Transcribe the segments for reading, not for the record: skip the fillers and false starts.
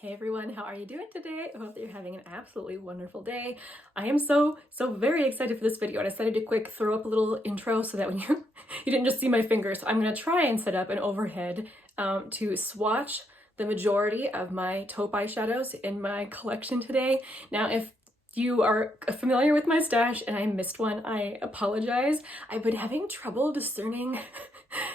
Hey everyone, how are you doing today? I hope that you're having an absolutely wonderful day. I am so very excited for this video, and I decided to quick throw up a little intro so that when you didn't just see my fingers. So I'm gonna try and set up an overhead to swatch the majority of my taupe eyeshadows in my collection today. Now, if you are familiar with my stash and I missed one, I apologize. I've been having trouble discerning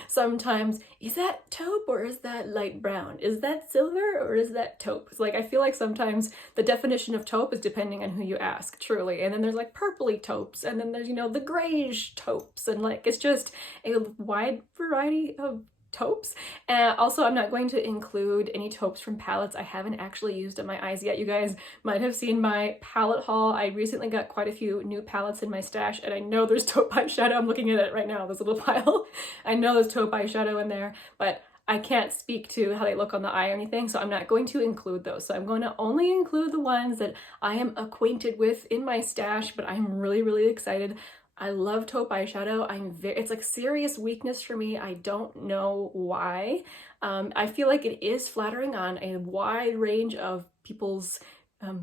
sometimes, is that taupe or is that light brown? Is that silver or is that taupe? It's like, I feel like sometimes the definition of taupe is depending on who you ask, truly. And then there's like purpley taupes, and then there's, you know, the grayish taupes, and like, it's just a wide variety of taupes. And also, I'm not going to include any taupes from palettes I haven't actually used on my eyes yet. You guys might have seen my palette haul. I recently got quite a few new palettes in my stash, and I know there's taupe eyeshadow. I'm looking at it right now, this little pile. I know there's taupe eyeshadow in there, but I can't speak to how they look on the eye or anything, so I'm not going to include those. So I'm going to only include the ones that I am acquainted with in my stash, but I'm really excited. I love taupe eyeshadow. It's like serious weakness for me. I don't know why. I feel like it is flattering on a wide range of people's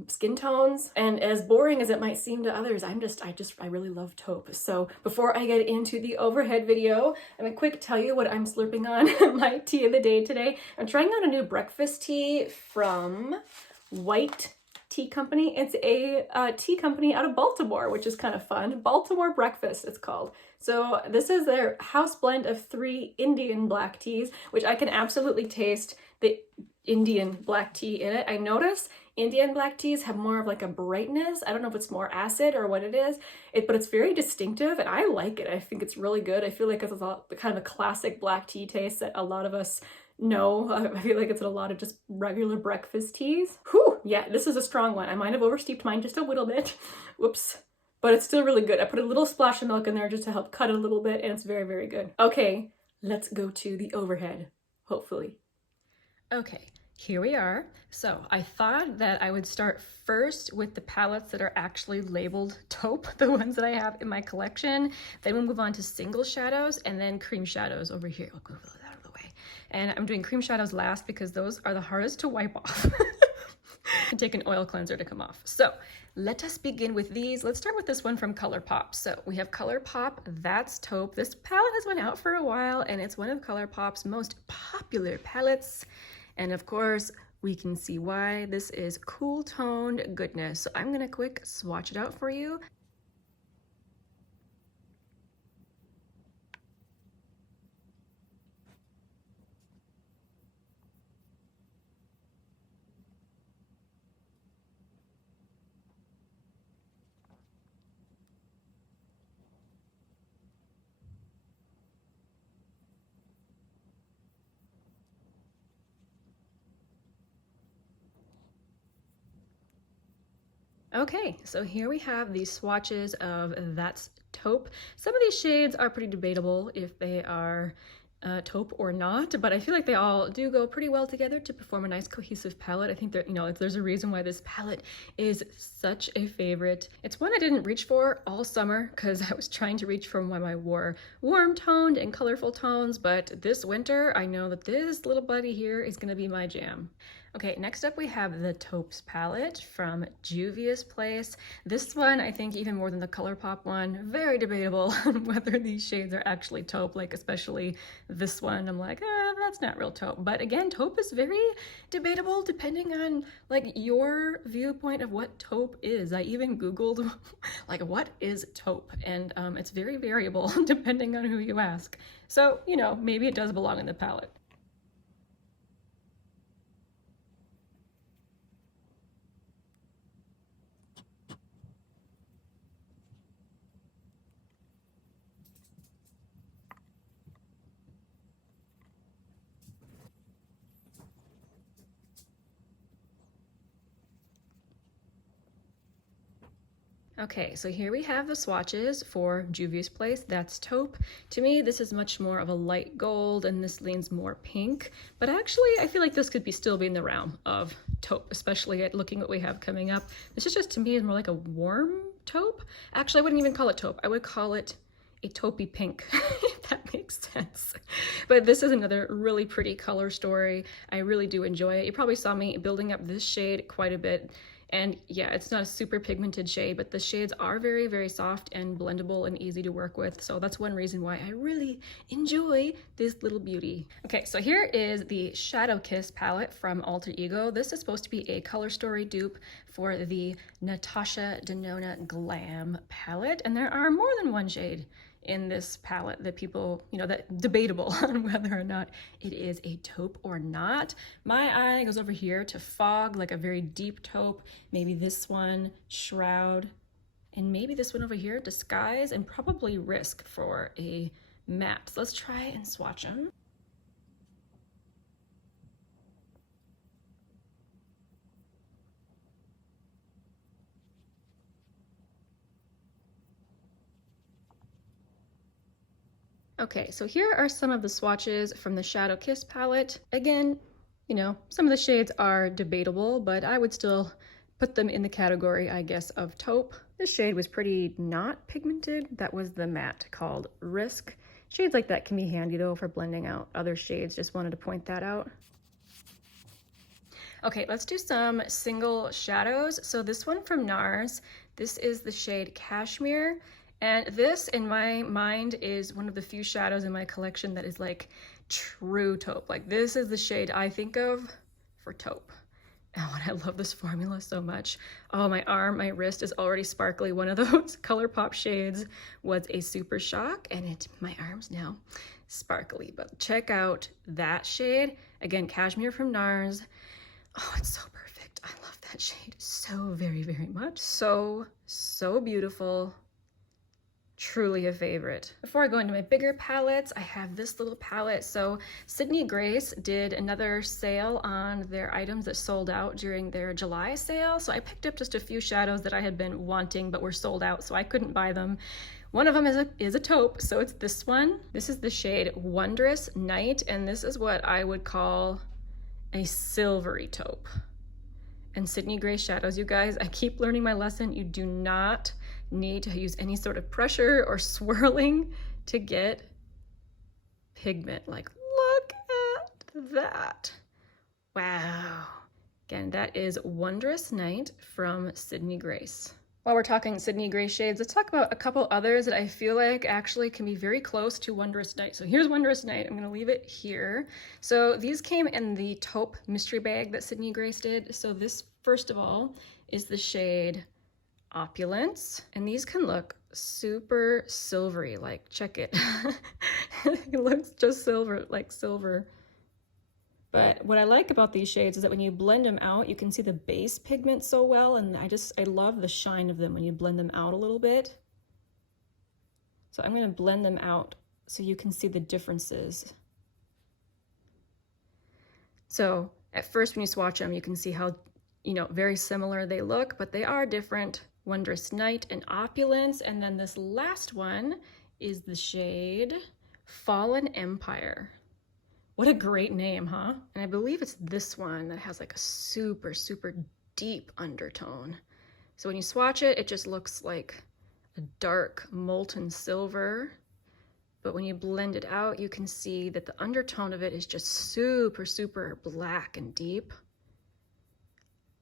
skin tones, and as boring as it might seem to others, I really love taupe. So before I get into the overhead video, I'm gonna quick tell you what I'm slurping on my tea of the day today. I'm trying out a new breakfast tea from White Tea Company. It's a tea company out of Baltimore, which is kind of fun. Baltimore Breakfast, it's called. So this is their house blend of 3 Indian black teas, which I can absolutely taste the Indian black tea in it. I notice Indian black teas have more of like a brightness. I don't know if it's more acid or what it is, but it's very distinctive, and I like it. I think it's really good. I feel like it's kind of a classic black tea taste that a lot of us know. I feel like it's in a lot of just regular breakfast teas. Whew, yeah, this is a strong one. I might have oversteeped mine just a little bit. Whoops. But it's still really good. I put a little splash of milk in there just to help cut it a little bit, and it's very good. Okay, let's go to the overhead, hopefully. Okay, here we are. So I thought that I would start first with the palettes that are actually labeled taupe, the ones that I have in my collection. Then we'll move on to single shadows, and then cream shadows over here. I'll go those out of the way. And I'm doing cream shadows last because those are the hardest to wipe off. And take an oil cleanser to come off. So let us begin with these. Let's start with this one from ColourPop. So we have ColourPop, that's taupe. This palette has been out for a while, and it's one of ColourPop's most popular palettes. And of course, we can see why. This is cool toned goodness. So I'm gonna quick swatch it out for you. Okay, so here we have these swatches of That's Taupe. Some of these shades are pretty debatable if they are taupe or not, but I feel like they all do go pretty well together to perform a nice cohesive palette. I think that, you know, there's a reason why this palette is such a favorite. It's one I didn't reach for all summer because I was trying to reach for when I wore warm toned and colorful tones, but this winter I know that this little buddy here is gonna be my jam. Okay, next up we have the Taupes palette from Juvia's Place. This one, I think even more than the ColourPop one, very debatable on whether these shades are actually taupe, like especially this one. I'm like, that's not real taupe. But again, taupe is very debatable depending on like your viewpoint of what taupe is. I even Googled like, what is taupe? And it's very variable depending on who you ask. So, you know, maybe it does belong in the palette. Okay, so here we have the swatches for Juvia's Place, that's taupe. To me, this is much more of a light gold, and this leans more pink. But actually, I feel like this could still be in the realm of taupe, especially at looking what we have coming up. This is just, to me, is more like a warm taupe. Actually, I wouldn't even call it taupe. I would call it a taupey pink, if that makes sense. But this is another really pretty color story. I really do enjoy it. You probably saw me building up this shade quite a bit. And yeah, it's not a super pigmented shade, but the shades are very, very soft and blendable and easy to work with. So that's one reason why I really enjoy this little beauty. Okay, so here is the Shadow Kiss palette from Alter Ego. This is supposed to be a color story dupe for the Natasha Denona Glam palette. And there are more than one shade in this palette that people, you know, that debatable on whether or not it is a taupe or not. My eye goes over here to Fog, like a very deep taupe. Maybe this one, Shroud, and maybe this one over here, Disguise, and probably Risk for a matte. So let's try and swatch them. Okay, so here are some of the swatches from the Shadow Kiss palette. Again, you know, some of the shades are debatable, but I would still put them in the category, I guess, of taupe. This shade was pretty not pigmented. That was the matte called Risk. Shades like that can be handy though for blending out other shades. Just wanted to point that out. Okay, let's do some single shadows. So this one from NARS, this is the shade Cashmere. And this, in my mind, is one of the few shadows in my collection that is like true taupe. Like this is the shade I think of for taupe. Oh, and I love this formula so much. Oh, my arm, my wrist is already sparkly. One of those ColourPop shades was a Super Shock, and my arm's now sparkly. But check out that shade. Again, Cashmere from NARS. Oh, it's so perfect. I love that shade so very, very much. So, so beautiful. Truly a favorite. Before I go into my bigger palettes, I have this little palette. So Sydney Grace did another sale on their items that sold out during their July sale. So I picked up just a few shadows that I had been wanting but were sold out, so I couldn't buy them. One of them is a taupe, so it's this one. This is the shade Wondrous Night, and this is what I would call a silvery taupe. And Sydney Grace shadows, you guys, I keep learning my lesson. You do not need to use any sort of pressure or swirling to get pigment. Like, look at that. Wow. Again, that is Wondrous Night from Sydney Grace. While we're talking Sydney Grace shades, let's talk about a couple others that I feel like actually can be very close to Wondrous Night. So here's Wondrous Night. I'm going to leave it here. So these came in the taupe mystery bag that Sydney Grace did. So this, first of all, is the shade Opulence. And these can look super silvery. Like, check it. It looks just silver, like silver. But what I like about these shades is that when you blend them out, you can see the base pigment so well, and I love the shine of them when you blend them out a little bit. So I'm going to blend them out so you can see the differences. So at first when you swatch them, you can see how, you know, very similar they look, but they are different. Wondrous Night and Opulence, and then this last one is the shade Fallen Empire. What a great name, huh? And I believe it's this one that has like a super, super deep undertone. So when you swatch it, it just looks like a dark molten silver. But when you blend it out, you can see that the undertone of it is just super, super black and deep.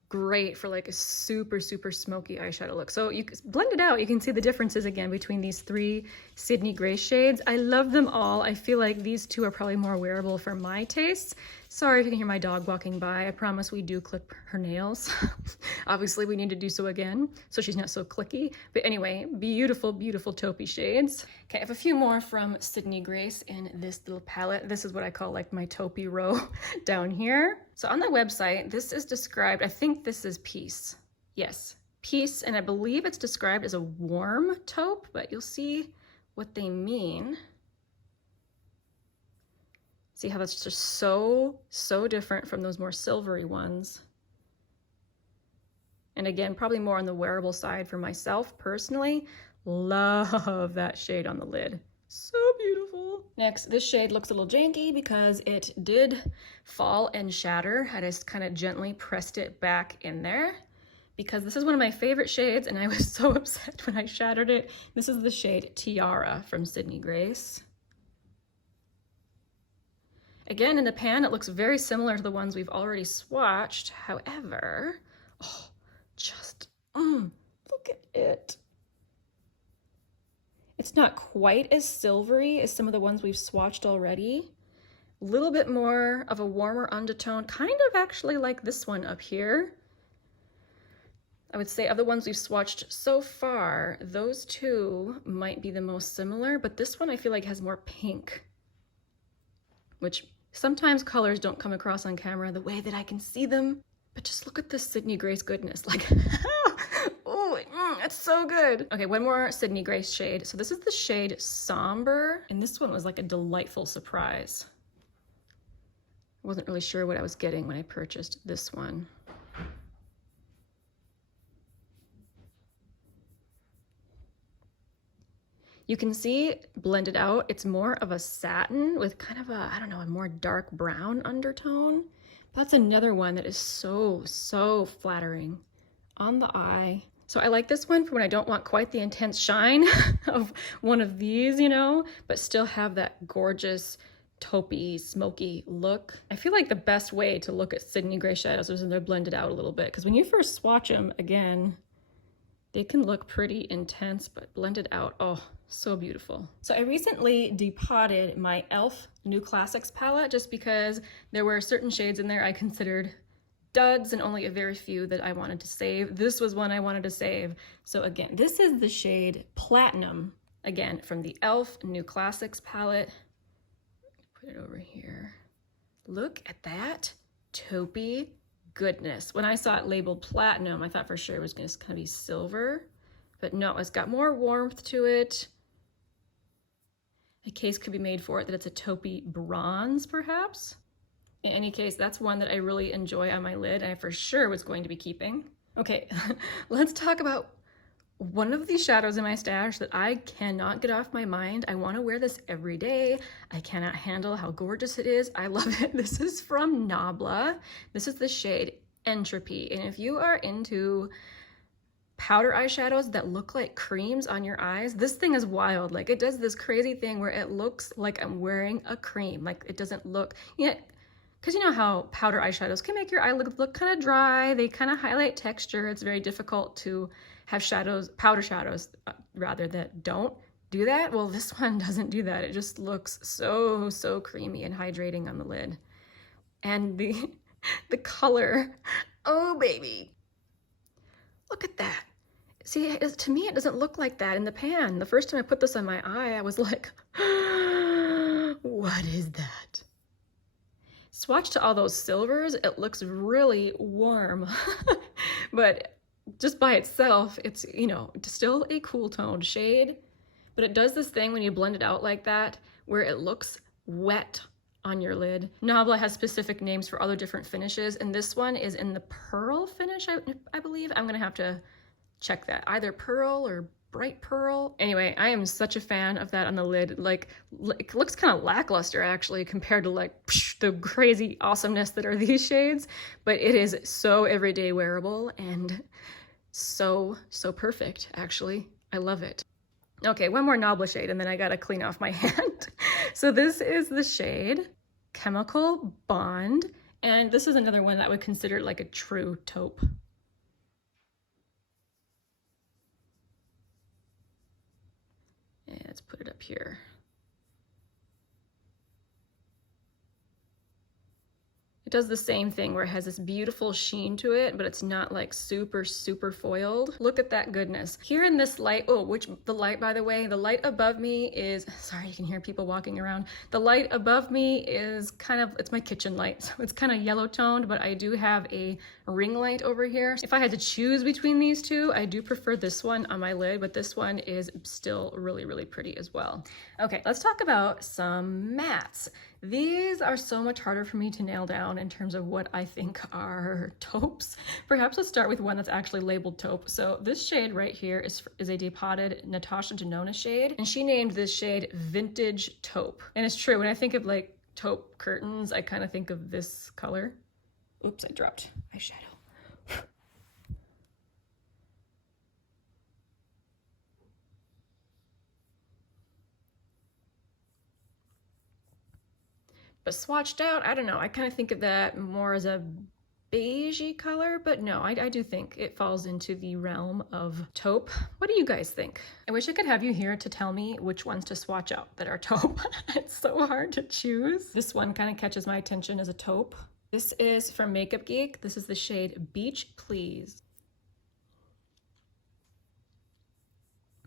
Great for like a super, super smoky eyeshadow look. So you blend it out, you can see the differences again between these three Sydney Grace shades. I love them all. I feel like these two are probably more wearable for my tastes. Sorry if you can hear my dog walking by. I promise we do clip her nails. Obviously we need to do so again so she's not so clicky. But anyway, beautiful, beautiful taupey shades. Okay, I have a few more from Sydney Grace in this little palette. This is what I call like my taupey row down here. So on the website, this is described, I think this is Peace. Yes, Peace, and I believe it's described as a warm taupe, but you'll see what they mean. See how that's just so, so different from those more silvery ones. And again, probably more on the wearable side for myself personally. Love that shade on the lid. So beautiful. Next, this shade looks a little janky because it did fall and shatter. I just kind of gently pressed it back in there because this is one of my favorite shades and I was so upset when I shattered it. This is the shade Tiara from Sydney Grace. Again, in the pan, it looks very similar to the ones we've already swatched. However, oh, just, look at it. It's not quite as silvery as some of the ones we've swatched already. A little bit more of a warmer undertone, kind of actually like this one up here. I would say of the ones we've swatched so far, those two might be the most similar, but this one I feel like has more pink, which sometimes colors don't come across on camera the way that I can see them. But just look at this Sydney Grace goodness, like, oh, it's so good. Okay, one more Sydney Grace shade. So this is the shade Somber, and this one was like a delightful surprise. I wasn't really sure what I was getting when I purchased this one. You can see blended out, it's more of a satin with kind of a, I don't know, a more dark brown undertone. That's another one that is so, so flattering on the eye. So I like this one for when I don't want quite the intense shine of one of these, you know, but still have that gorgeous taupey, smoky look. I feel like the best way to look at Sydney Grace shadows is when they're blended out a little bit, because when you first swatch them, again, they can look pretty intense, but blended out, oh, so beautiful. So I recently depotted my e.l.f. New Classics palette just because there were certain shades in there I considered duds and only a very few that I wanted to save. This was one I wanted to save. So again, this is the shade Platinum, again, from the e.l.f. New Classics palette. Put it over here. Look at that taupey goodness. When I saw it labeled platinum, I thought for sure it was just gonna be silver, but no, it's got more warmth to it. A case could be made for it that it's a taupey bronze, perhaps. In any case, that's one that I really enjoy on my lid and I for sure was going to be keeping. Okay, let's talk about one of these shadows in my stash that I cannot get off my mind. I want to wear this every day. I cannot handle how gorgeous it is. I love it. This is from Nabla. This is the shade Entropy. And if you are into powder eyeshadows that look like creams on your eyes, this thing is wild. Like, it does this crazy thing where it looks like I'm wearing a cream. Like, it doesn't look, because you know how powder eyeshadows can make your eye look kind of dry. They kind of highlight texture. It's very difficult to have shadows, powder shadows rather, that don't do that. Well, this one doesn't do that. It just looks so, so creamy and hydrating on the lid. And the color, oh baby, look at that. See, to me, it doesn't look like that in the pan. The first time I put this on my eye, I was like, what is that? Swatch to all those silvers, it looks really warm, but just by itself, it's, you know, still a cool toned shade, but it does this thing when you blend it out like that, where it looks wet on your lid. Nabla has specific names for other different finishes, and this one is in the pearl finish, I believe. I'm gonna have to check that, either pearl or bright pearl. Anyway, I am such a fan of that on the lid. Like, it looks kind of lackluster actually compared to like the crazy awesomeness that are these shades, but it is so everyday wearable and so, so perfect, actually. I love it. Okay, one more Nabla shade and then I gotta clean off my hand. So this is the shade Chemical Bond, and this is another one that I would consider like a true taupe. And let's put it up here. It does the same thing where it has this beautiful sheen to it, but it's not like super, super foiled. Look at that goodness. Here in this light, oh, the light, by the way, the light above me is, sorry, you can hear people walking around. The light above me is kind of, it's my kitchen light. So it's kind of yellow toned, but I do have a ring light over here. If I had to choose between these two, I do prefer this one on my lid, but this one is still really, really pretty as well. Okay, let's talk about some mattes. These are so much harder for me to nail down in terms of what I think are taupes. Perhaps let's start with one that's actually labeled taupe. So this shade right here is a depotted Natasha Denona shade, and she named this shade Vintage Taupe. And it's true, when I think of like taupe curtains, I kind of think of this color. Oops, I dropped eyeshadow. swatched out, I don't know. I kind of think of that more as a beigey color, but no, I do think it falls into the realm of taupe. What do you guys think? I wish I could have you here to tell me which ones to swatch out that are taupe. It's so hard to choose. This one kind of catches my attention as a taupe. This is from Makeup Geek. This is the shade Beach Please.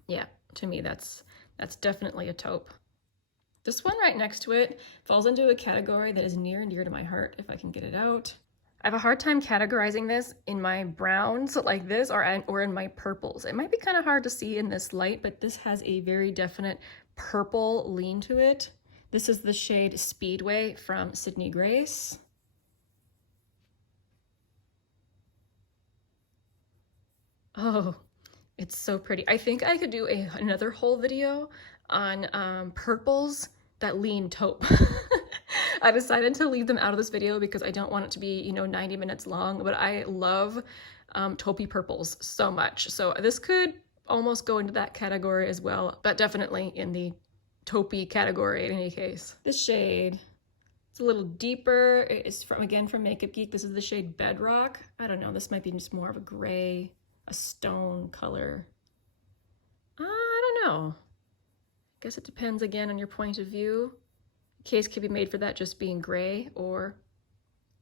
Yeah, to me that's definitely a taupe. This one right next to it falls into a category that is near and dear to my heart, if I can get it out. I have a hard time categorizing this in my browns like this or in my purples. It might be kind of hard to see in this light, but this has a very definite purple lean to it. This is the shade Speedway from Sydney Grace. Oh, it's so pretty. I think I could do another whole video on purples that lean taupe. I decided to leave them out of this video because I don't want it to be, you know, 90 minutes long, but I love taupey purples so much. So this could almost go into that category as well, but definitely in the taupey category in any case. This shade, it's a little deeper. It is again from Makeup Geek. This is the shade Bedrock. I don't know, this might be just more of a gray, a stone color. I don't know. I guess it depends again on your point of view. Case could be made for that just being gray or,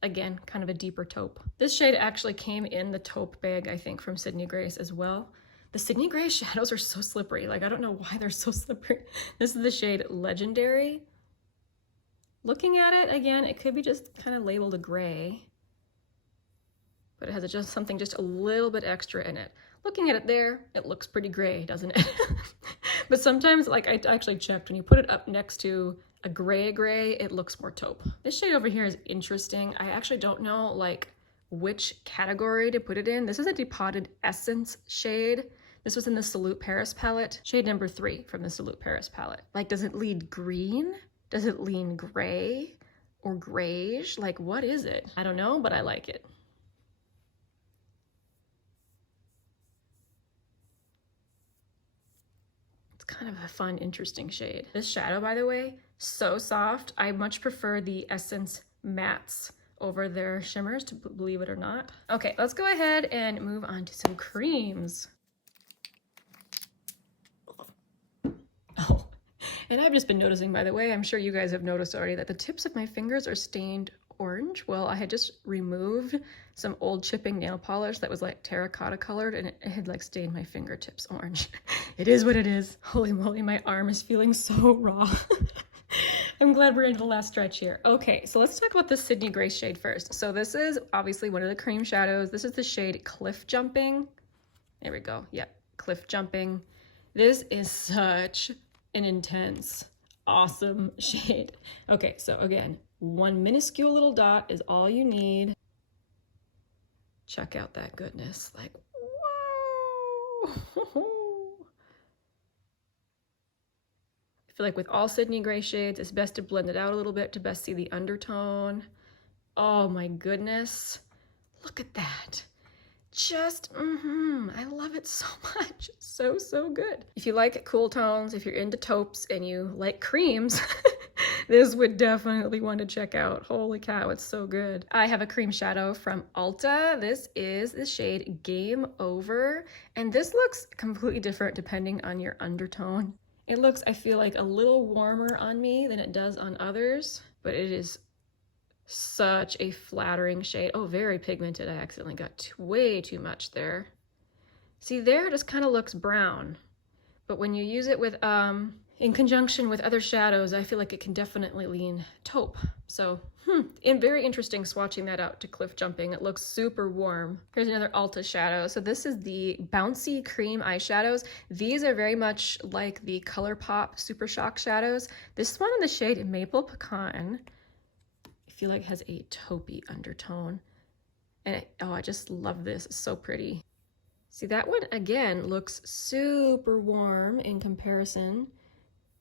again, kind of a deeper taupe. This shade actually came in the taupe bag, I think, from Sydney Grace as well. The Sydney Grace shadows are so slippery. Like, I don't know why they're so slippery. This is the shade Legendary. Looking at it, again, it could be just kind of labeled a gray, but it has just something just a little bit extra in it. Looking at it there, it looks pretty gray, doesn't it? But sometimes, like I actually checked, when you put it up next to a gray, it looks more taupe. This shade over here is interesting. I actually don't know like which category to put it in. This is a Depotted Essence shade. This was in the Salute Paris palette, shade number 3 from the Salute Paris palette. Like, does it lean green? Does it lean gray or grayish? Like, what is it? I don't know, but I like it. Kind of a fun, interesting shade. This shadow, by the way, so soft. I much prefer the Essence mattes over their shimmers, to believe it or not. Okay, let's go ahead and move on to some creams. Oh, and I've just been noticing, by the way, I'm sure you guys have noticed already, that the tips of my fingers are stained orange. Well, I had just removed some old chipping nail polish that was like terracotta colored, and it had like stained my fingertips orange. It is what it is. Holy moly, my arm is feeling so raw. I'm glad we're into the last stretch here. Okay, so let's talk about the Sydney Grace shade first. So this is obviously one of the cream shadows. This is the shade Cliff Jumping. There we go. Yep, Cliff Jumping. This is such an intense, awesome shade. Okay, so again, one minuscule little dot is all you need. Check out that goodness. Like, whoa! I feel like with all Sydney Grace shades, it's best to blend it out a little bit to best see the undertone. Oh my goodness. Look at that. Just, I love it so much. So, so good. If you like cool tones, if you're into taupes and you like creams, this would definitely want to check out. Holy cow, it's so good. I have a cream shadow from Ulta. This is the shade Game Over, and this looks completely different depending on your undertone. It looks, I feel like, a little warmer on me than it does on others, but it is such a flattering shade. Oh, very pigmented. I accidentally got way too much there. See, there it just kind of looks brown, but when you use it with in conjunction with other shadows, I feel like it can definitely lean taupe. So, and very interesting swatching that out to Cliff Jumping. It looks super warm. Here's another Ulta shadow. So this is the Bouncy Cream eyeshadows. These are very much like the ColourPop Super Shock shadows. This one in the shade Maple Pecan, I feel like has a taupey undertone. And I just love this. It's so pretty. See, that one again looks super warm in comparison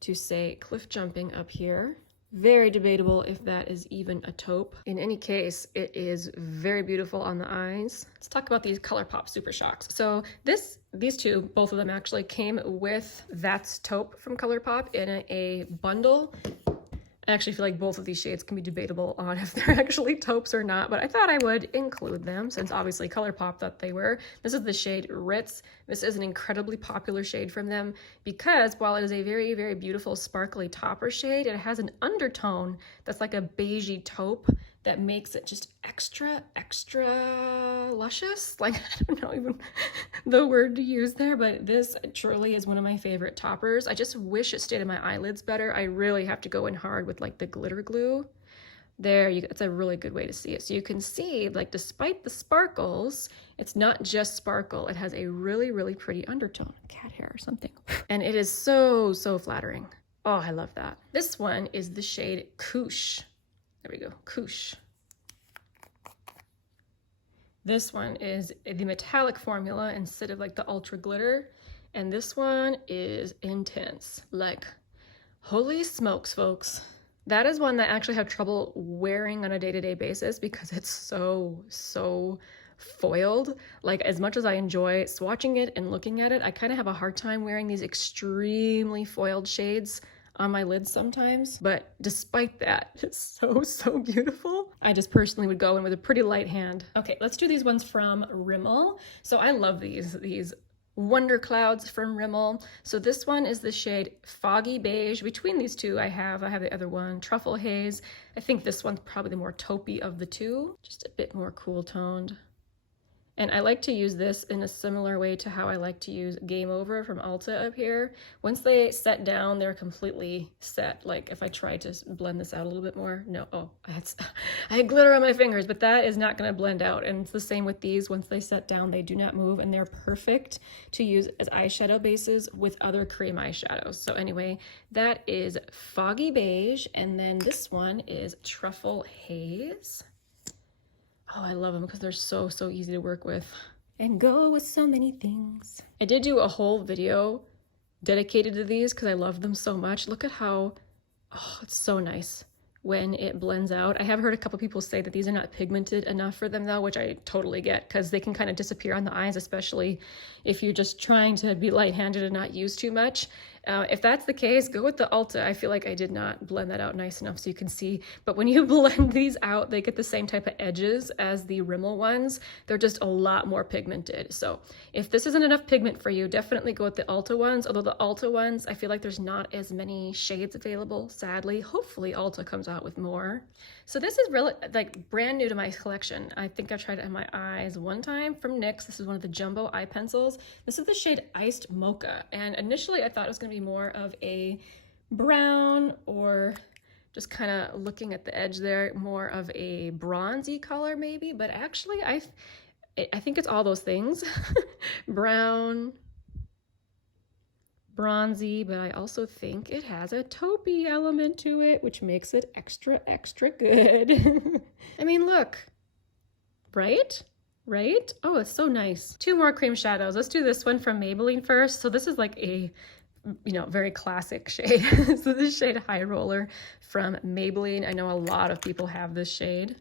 to, say, Cliff Jumping up here. Very debatable if that is even a taupe. In any case, it is very beautiful on the eyes. Let's talk about these ColourPop Super Shocks. So these two, both of them actually came with That's Taupe from ColourPop in a bundle. I actually feel like both of these shades can be debatable on if they're actually taupes or not, but I thought I would include them since obviously ColourPop thought they were. This is the shade Ritz. This is an incredibly popular shade from them because while it is a very, very beautiful sparkly topper shade, it has an undertone that's like a beigey taupe that makes it just extra, extra luscious. Like, I don't know even the word to use there, but this truly is one of my favorite toppers. I just wish it stayed in my eyelids better. I really have to go in hard with like the glitter glue. There, it's a really good way to see it. So you can see, like, despite the sparkles, it's not just sparkle. It has a really, really pretty undertone, cat hair or something. And it is so, so flattering. Oh, I love that. This one is the shade Couche. There we go, Couche. This one is the metallic formula instead of like the ultra glitter. And this one is intense. Like, holy smokes, folks. That is one that I actually have trouble wearing on a day-to-day basis because it's so, so foiled. Like, as much as I enjoy swatching it and looking at it, I kind of have a hard time wearing these extremely foiled shades on my lids sometimes, but despite that, it's so, so beautiful. I just personally would go in with a pretty light hand. Okay, let's do these ones from Rimmel. So I love these Wonder Clouds from Rimmel. So this one is the shade Foggy Beige. Between these two, I have the other one, Truffle Haze. I think this one's probably the more taupey of the two, just a bit more cool toned. And I like to use this in a similar way to how I like to use Game Over from Ulta up here. Once they set down, they're completely set. Like if I try to blend this out a little bit more, no, I had glitter on my fingers, but that is not gonna blend out. And it's the same with these. Once they set down, they do not move and they're perfect to use as eyeshadow bases with other cream eyeshadows. So anyway, that is Foggy Beige. And then this one is Truffle Haze. Oh, I love them because they're so, so easy to work with and go with so many things. I did do a whole video dedicated to these because I love them so much. Look at how, oh, it's so nice when it blends out. I have heard a couple people say that these are not pigmented enough for them though, which I totally get because they can kind of disappear on the eyes, especially if you're just trying to be light-handed and not use too much. If that's the case, go with the Ulta. I feel like I did not blend that out nice enough so you can see, but when you blend these out, they get the same type of edges as the Rimmel ones. They're just a lot more pigmented. So if this isn't enough pigment for you, definitely go with the Ulta ones. Although the Ulta ones, I feel like there's not as many shades available, sadly. Hopefully Ulta comes out with more. So this is really like brand new to my collection. I think I've tried it on my eyes one time from NYX. This is one of the jumbo eye pencils. This is the shade Iced Mocha. And initially I thought it was gonna be more of a brown, or just kind of looking at the edge there, more of a bronzy color maybe, but actually I think it's all those things. Brown, bronzy, but I also think it has a taupey element to it, which makes it extra, extra good. I mean, look, right? Right? Oh, it's so nice. Two more cream shadows. Let's do this one from Maybelline first. So this is like a, you know, very classic shade. So this shade High Roller from Maybelline. I know a lot of people have this shade.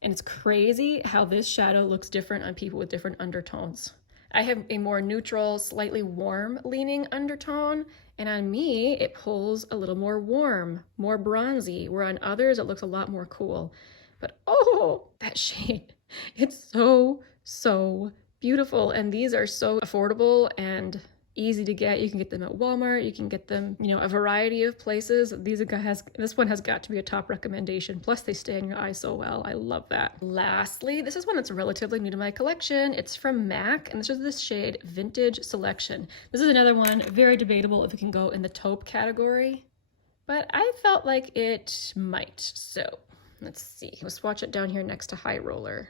And it's crazy how this shadow looks different on people with different undertones. I have a more neutral, slightly warm leaning undertone, and on me, it pulls a little more warm, more bronzy, where on others, it looks a lot more cool. But oh, that shade, it's so, so beautiful. And these are so affordable and easy to get. You can get them at Walmart. You can get them, you know, a variety of places. This one has got to be a top recommendation. Plus they stay in your eyes so well. I love that. Lastly, this is one that's relatively new to my collection. It's from MAC, and this is this shade Vintage Selection. This is another one, very debatable if it can go in the taupe category, but I felt like it might. So let's see. We'll swatch it down here next to High Roller.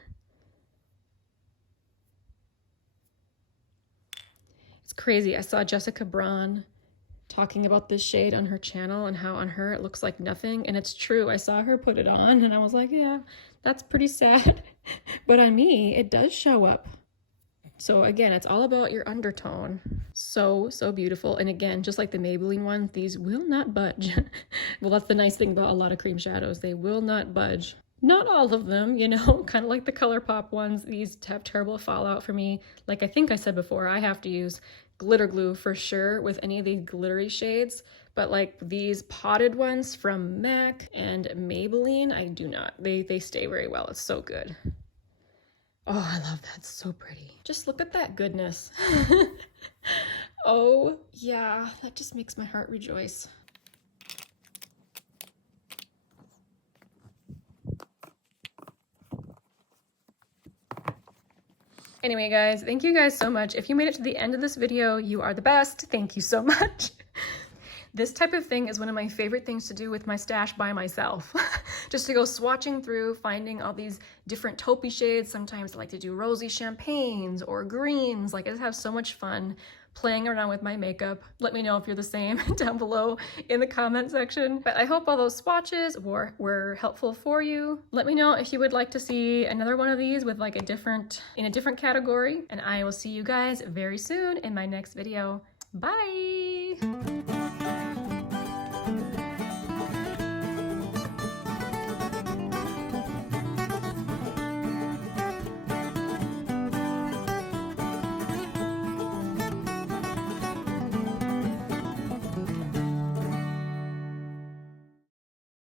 It's crazy. I saw Jessica Braun talking about this shade on her channel and how on her it looks like nothing, and it's true. I saw her put it on and I was like, yeah, that's pretty sad. But on me, it does show up. So again, it's all about your undertone. So, so beautiful. And again, just like the Maybelline one, these will not budge. Well, that's the nice thing about a lot of cream shadows. They will not budge. Not all of them, you know, kind of like the ColourPop ones. These have terrible fallout for me. Like I think I said before, I have to use glitter glue for sure with any of these glittery shades. but like these potted ones from MAC and Maybelline, I do not. They stay very well. It's so good. Oh, I love that. It's so pretty. Just look at that goodness. Oh, yeah, that just makes my heart rejoice. Anyway, guys, thank you guys so much. If you made it to the end of this video, you are the best. Thank you so much. This type of thing is one of my favorite things to do with my stash by myself. Just to go swatching through, finding all these different taupey shades. Sometimes I like to do rosy champagnes or greens. Like, I just have so much fun playing around with my makeup. Let me know if you're the same down below in the comment section. But I hope all those swatches were helpful for you. Let me know if you would like to see another one of these with like in a different category. And I will see you guys very soon in my next video. Bye!